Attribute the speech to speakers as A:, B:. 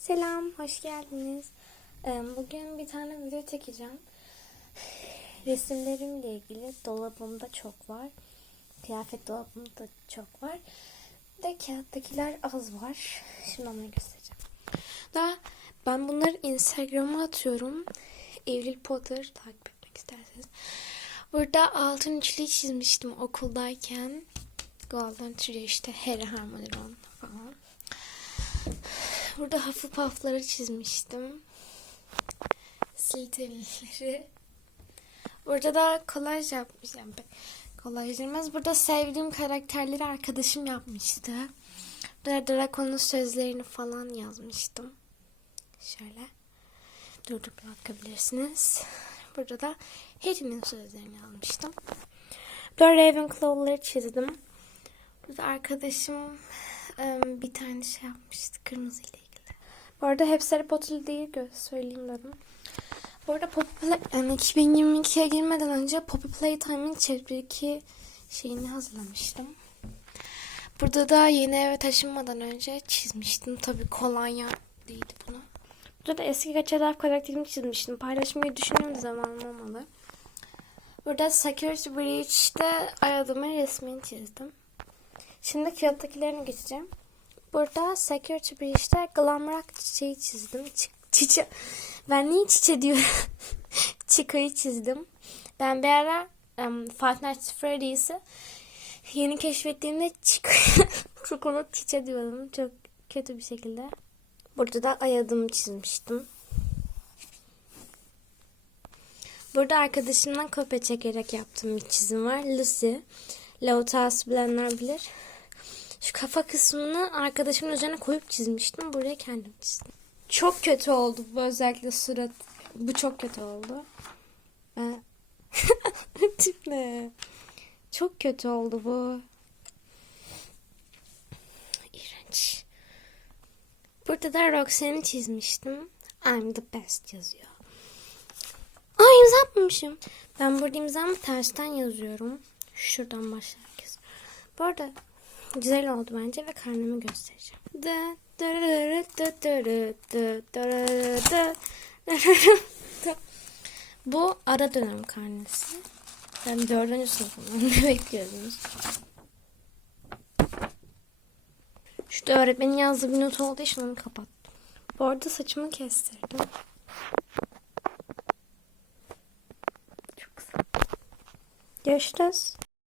A: Selam, hoş geldiniz. Ee, Bugün bir tane video çekeceğim. Resimlerimle ilgili dolabımda çok var. Kıyafet dolabımda çok var. Bir de kağıttakiler az var. Şimdi onları göstereceğim. Daha ben bunları Instagram'a atıyorum. Evril Potter takip etmek isterseniz. Burada altın üçlü çizmiştim okuldayken. Golden Tree işte Harry Harmonion falan. Burada Hufflepuff'ları çizmiştim. Slytherin'leri. Burada da kolaj yapmışım. Kolaj denmez. Burada sevdiğim karakterleri arkadaşım yapmıştı. Burada Draco'nun sözlerini falan yazmıştım. Şöyle. Durdurup bakabilirsiniz. Burada da Harry'nin sözlerini yazmıştım. Burada Ravenclaw'ları çizdim. Burada arkadaşım em, bir tane şey yapmıştı kırmızı ile. Bu arada hepsi Harry Potter değil söyleyeyim dedim. Bu arada Poppy Play, yani 2022'ye girmeden önce Poppy Playtime'ın Chapter 2 şeyini hazırlamıştım. Burada da yeni eve taşınmadan önce çizmiştim. Tabii kolonya değildi buna. Burada da eski Gaçalar karakterimi çizmiştim. Paylaşmayı düşünüyorum zamanım olmadı. Burada Security Breach'te aradığımın resmini çizdim. Şimdi kağıttakilerine geçeceğim. Burada Security Breach'te Glamrock çiçeği çizdim. Çi- çiçe ben niye çiçe diyorum? Chico'yu çizdim. Ben bir ara um, Five Nights at Freddy's'i yeni keşfettiğimde Chico, Chico'nu çiçe diyordum. Çok kötü bir şekilde. Burada da ay adımı çizmiştim. Burada arkadaşımdan kopya çekerek yaptığım bir çizim var. Lucy. Lautas bilenler bilir. Şu kafa kısmını arkadaşımın üzerine koyup çizmiştim. Buraya kendim çizdim. Çok kötü oldu bu özellikle surat. Bu çok kötü oldu. Ben... Tip ne? Çok kötü oldu bu. İğrenç. Burada da Roxanne'i çizmiştim. I'm the best yazıyor. Aa imza atmamışım. Ben burada imzamı tersten yazıyorum. Şuradan başlar herkes. Bu arada güzel oldu bence ve karnımı göstereceğim. Bu ara dönem karnesi. Ben dördüncü sınıfım. Ne bekliyordunuz? Şurada öğretmenin yazdığı bir not olduğu için onu kapattım. Bu arada saçımı kestirdim. Çok. Görüşürüz.